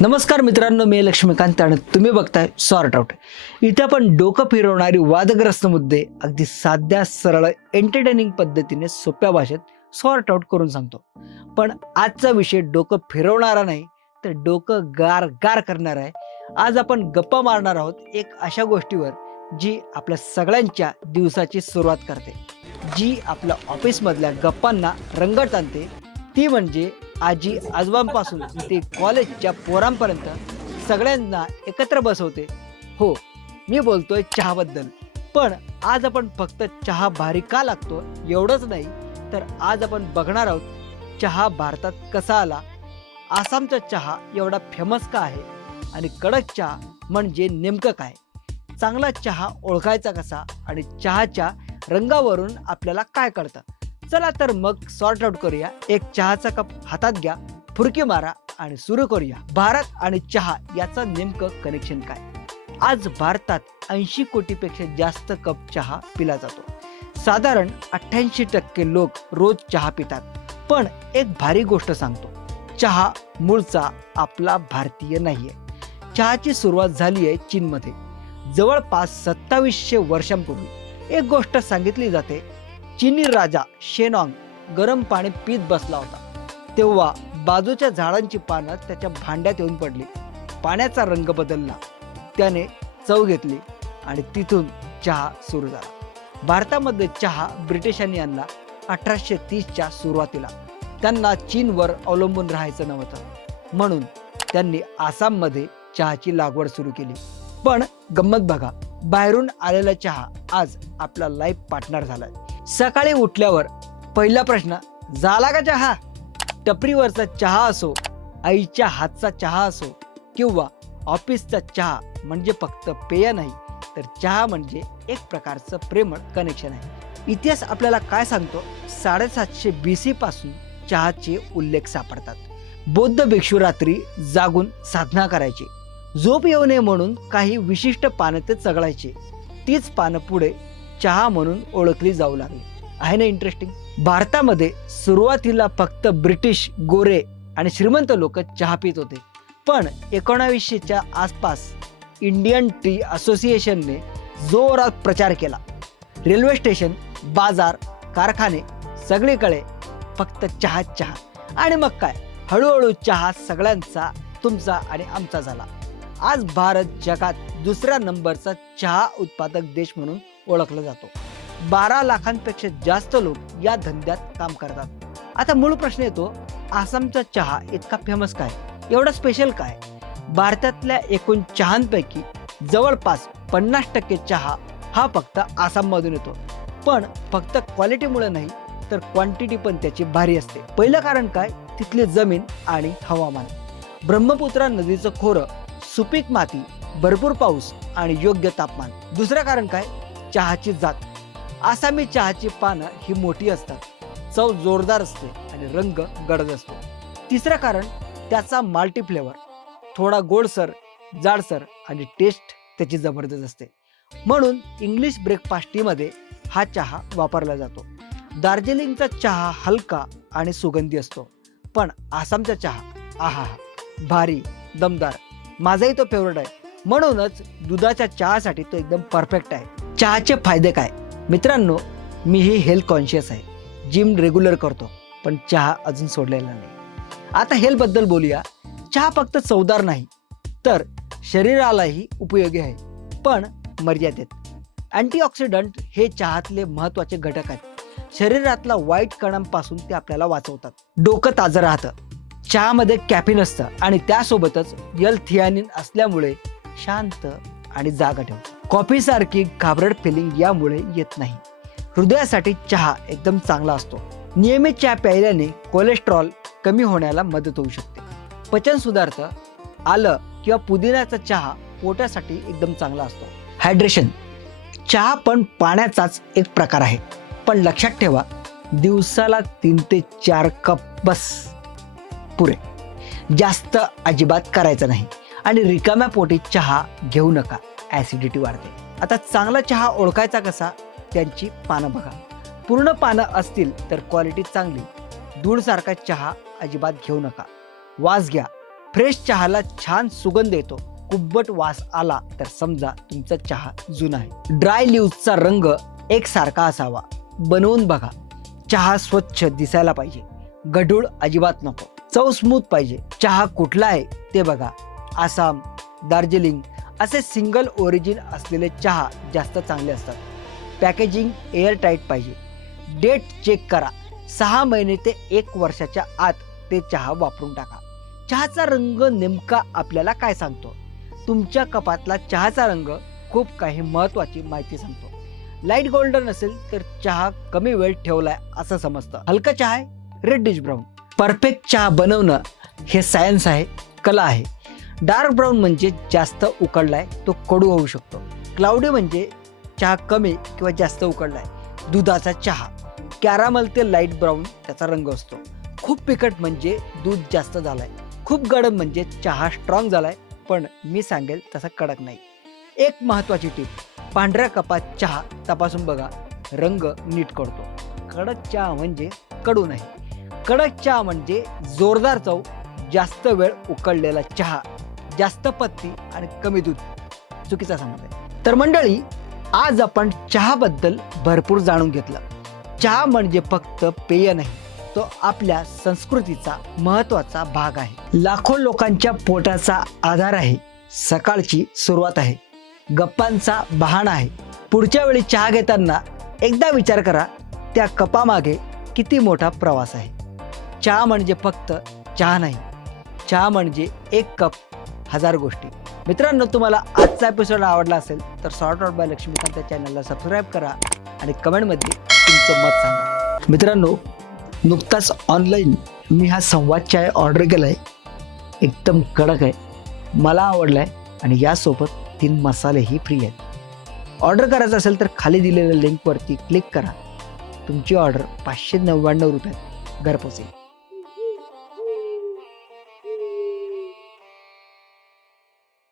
नमस्कार मित्रांनो, मी लक्ष्मीकांत आणि तुम्ही बघताय सॉर्ट आउट. इथे आपण डोकं फिरवणारी वादग्रस्त मुद्दे अगदी साध्या सरळ एंटरटेनिंग पद्धतीने सोप्या भाषेत सॉर्ट आउट करून सांगतो. पण आजचा विषय डोकं फिरवणारा नाही तर डोकं गार गार करणार आहे. आज आपण गप्पा मारणार आहोत एक अशा गोष्टीवर जी आपल्या सगळ्यांच्या दिवसाची सुरुवात करते, जी आपल्या ऑफिसमधल्या गप्पांना रंगत आणते. ती म्हणजे आजी आजोबांपासून ते कॉलेजच्या पोरांपर्यंत सगळ्यांना एकत्र बसवते. हो, मी बोलतोय चहाबद्दल. पण आज आपण फक्त चहा भारी का लागतो एवढंच नाही, तर आज आपण बघणार आहोत चहा भारतात कसा आला, आसामचा चहा एवढा फेमस का आहे आणि कडक चहा म्हणजे नेमकं काय, चांगला चहा ओळखायचा कसा आणि चहाच्या रंगावरून आपल्याला काय कळतं. चला तर मग सॉर्ट आउट करूया. एक चहाचा कप हातात घ्या, फुरकी मारा आणि सुरू करूया. भारत आणि चहा याचं नेमकं कनेक्शन काय. आज भारतात 80 कोटीपेक्षा जास्त कप चहा पिला जातो. साधारण 88% लोक रोज चहा पितात. पण एक भारी गोष्ट सांगतो, चहा मूळचा आपला भारतीय नाहीये. चहाची सुरुवात झाली आहे चीनमध्ये जवळपास 2700 वर्षांपूर्वी. एक गोष्ट सांगितली जाते, चीनी राजा शेनॉंग गरम पाणी पीत बसला होता, तेव्हा बाजूच्या झाडांची पानं त्याच्या भांड्यात येऊन पडली. पाण्याचा रंग बदलला, त्याने चव घेतली आणि तिथून चहा सुरू झाला. भारतामध्ये चहा ब्रिटिशांनी आणला 1830च्या सुरुवातीला. त्यांना चीनवर अवलंबून राहायचं नव्हतं, म्हणून त्यांनी आसाममध्ये चहाची लागवड सुरू केली. पण गंमत बघा, बाहेरून आलेला चहा आज आपला लाईफ पार्टनर झालाय. सकाळी उठल्यावर पहिला प्रश्न, झाला का चहा. टपरीवरचा चहा असो, आईच्या हातचा चहा असो किंवा ऑफिसचा चहा, म्हणजे फक्त पेय नाही तर चहा म्हणजे एक प्रकारचं प्रेमळ कनेक्शन आहे. इतिहास आपल्याला काय सांगतो, 750 BC पासून चहाचे उल्लेख सापडतात. बौद्ध भिक्षू रात्री जागून साधना करायचे. झोप येऊ नये म्हणून काही विशिष्ट पानं ते चघळायचे. तीच पानं पुढे चहा म्हणून ओळखली जाऊ लागली. आहे ना इंटरेस्टिंग. भारतामध्ये सुरुवातीला फक्त ब्रिटिश, गोरे आणि श्रीमंत लोक चहा पित होते. पण 1900च्या आसपास इंडियन टी असोसिएशनने जोरात प्रचार केला. रेल्वे स्टेशन, बाजार, कारखाने सगळीकडे फक्त चहा. आणि मग काय, हळूहळू चहा सगळ्यांचा, तुमचा आणि आमचा झाला. आज भारत जगात दुसऱ्या नंबरचा चहा उत्पादक देश म्हणून ओळखला जातो. 12 लाखांपेक्षा जास्त लोक या धंद्यात काम करतात. आता मूळ प्रश्न येतो, आसामचा चहा इतका फेमस काय, एवढा स्पेशल काय. भारतातल्या एकूण चहांपैकी जवळपास 50% चहा हा फक्त आसाममधून येतो. पण फक्त क्वालिटीमुळे नाही तर क्वांटिटी पण त्याची भारी असते. पहिलं कारण काय, तिथली जमीन आणि हवामान. ब्रह्मपुत्रा नदीचं खोरं, सुपीक माती, भरपूर पाऊस आणि योग्य तापमान. दुसरं कारण काय, चहाची जात. आसामी चहाची पानं ही मोठी असतात, चव जोरदार असते आणि रंग गडद असतो. तिसरं कारण, त्याचा माल्टी फ्लेवर, थोडा गोडसर, जाडसर आणि टेस्ट त्याची जबरदस्त असते. म्हणून इंग्लिश ब्रेकफास्ट टीमध्ये हा चहा वापरला जातो. दार्जिलिंगचा चहा हलका आणि सुगंधी असतो, पण आसामचा चहा आहा, भारी, दमदार. माझाही तो फेवरेट आहे. म्हणूनच दुधाच्या चहासाठी तो एकदम परफेक्ट आहे. चहाचे फायदे काय मित्रांनो, मीही हेल्थ कॉन्शियस आहे, जिम रेग्युलर करतो, पण चहा अजून सोडलेला नाही. आता हेल्थबद्दल बोलूया. चहा फक्त चवदार नाही तर शरीरालाही उपयोगी आहे, पण मर्यादेत. अँटीऑक्सिडंट हे चहातले महत्त्वाचे घटक आहेत. शरीरातला वाईट कणांपासून ते आपल्याला वाचवतात. डोकं ताजं राहतं. चहामध्ये कॅफीन असतं आणि त्यासोबतच L-थियानिन असल्यामुळे शांत आणि जागा ठेवतं. कॉफीसारखी घाबरट फिलिंग यामुळे येत नाही. हृदयासाठी चहा एकदम चांगला असतो. नियमित चहा प्यायल्याने कोलेस्ट्रॉल कमी होण्याला मदत होऊ शकते. पचन सुधारतं. आलं किंवा पुदिन्याचा चहा पोटासाठी एकदम चांगला असतो. हायड्रेशन. चहा पण पाण्याचाच एक प्रकार आहे, पण लक्षात ठेवा, दिवसाला 3 ते 4 कप बस पुरे. जास्त अजिबात करायचं नाही. आणि रिकाम्या पोटी चहा घेऊ नका, ॲसिडिटी वाढते. आता चांगला चहा ओळखायचा कसा, त्यांची पानं बघा. पूर्ण पानं असतील तर क्वालिटी चांगली. धूळसारखा चहा अजिबात घेऊ नका. वास घ्या, फ्रेश चहाला छान सुगंध येतो. कुब्बट वास आला तर समजा तुमचा चहा जुना आहे. ड्राय लिव्हजचा रंग एकसारखा असावा. बनवून बघा. चहा स्वच्छ दिसायला पाहिजे. गढूळ अजिबात नको. चव स्मूथ पाहिजे. चहा कुठला आहे ते बघा. आसाम, दार्जिलिंग असे सिंगल ओरिजिन असलेले चहा जास्त चांगले असतात. पॅकेजिंग एअर टाईट पाहिजे. डेट चेक करा. 6 महिने ते 1 वर्षाच्या आत ते चहा वापरून टाका. चहाचा रंग नेमका आपल्याला काय सांगतो? तुमच्या कपातला चहाचा रंग खूप काही महत्त्वाची माहिती सांगतो. लाईट गोल्डन असेल तर चहा कमी वेळ ठेवलाय असं समजतं. हलका चहा आहे, रेडिश ब्राऊन. परफेक्ट चहा बनवणं हे सायन्स आहे, कला आहे. डार्क ब्राऊन म्हणजे जास्त उकळलाय, तो कडू होऊ शकतो. क्लाउडी म्हणजे चहा कमी किंवा जास्त उकळलाय. दुधाचा चहा कॅरामल ते लाईट ब्राऊन त्याचा रंग असतो. खूप फिकट म्हणजे दूध जास्त झालाय. खूप गडद म्हणजे चहा स्ट्रॉंग झालाय, पण मी सांगेल तसा कडक नाही. एक महत्त्वाची टीप, पांढऱ्या कपात चहा तपासून बघा, रंग नीट कळतो. कडक चहा म्हणजे कडू नाही. कडक चहा म्हणजे जोरदार चव, जास्त वेळ उकळलेला चहा, जास्त पत्ती आणि कमी दूध. चुकीचा समज आहे. तर मंडळी, आज आपण चहाबद्दल भरपूर जाणून घेतलं. चहा म्हणजे फक्त पेय नाही, तो आपल्या संस्कृतीचा महत्त्वाचा भाग आहे. लाखो लोकांच्या पोटाचा आधार आहे. सकाळची सुरुवात आहे. गप्पांचा बहाणा आहे. पुढच्या वेळी चहा घेताना एकदा विचार करा, त्या कपामागे किती मोठा प्रवास आहे. चहा म्हणजे फक्त चहा नाही. चहा म्हणजे एक कप, 1000 गोष्टी. मित्रांनो, तुम्हाला आजचा एपिसोड आवडला असेल तर सॉर्ट आउट बाय लक्ष्मीकांत या चॅनलला सबस्क्राईब करा आणि कमेंटमध्ये तुमचं मत सांगा. मित्रांनो, नुकताच ऑनलाईन मी हा संवाद चाय ऑर्डर केला आहे. एकदम कडक आहे, मला आवडला आहे आणि यासोबत 3 मसालेही फ्री आहेत. ऑर्डर करायचं असेल तर खाली दिलेल्या लिंकवरती क्लिक करा. तुमची ऑर्डर 599 रुपयात घर पोहोचेल.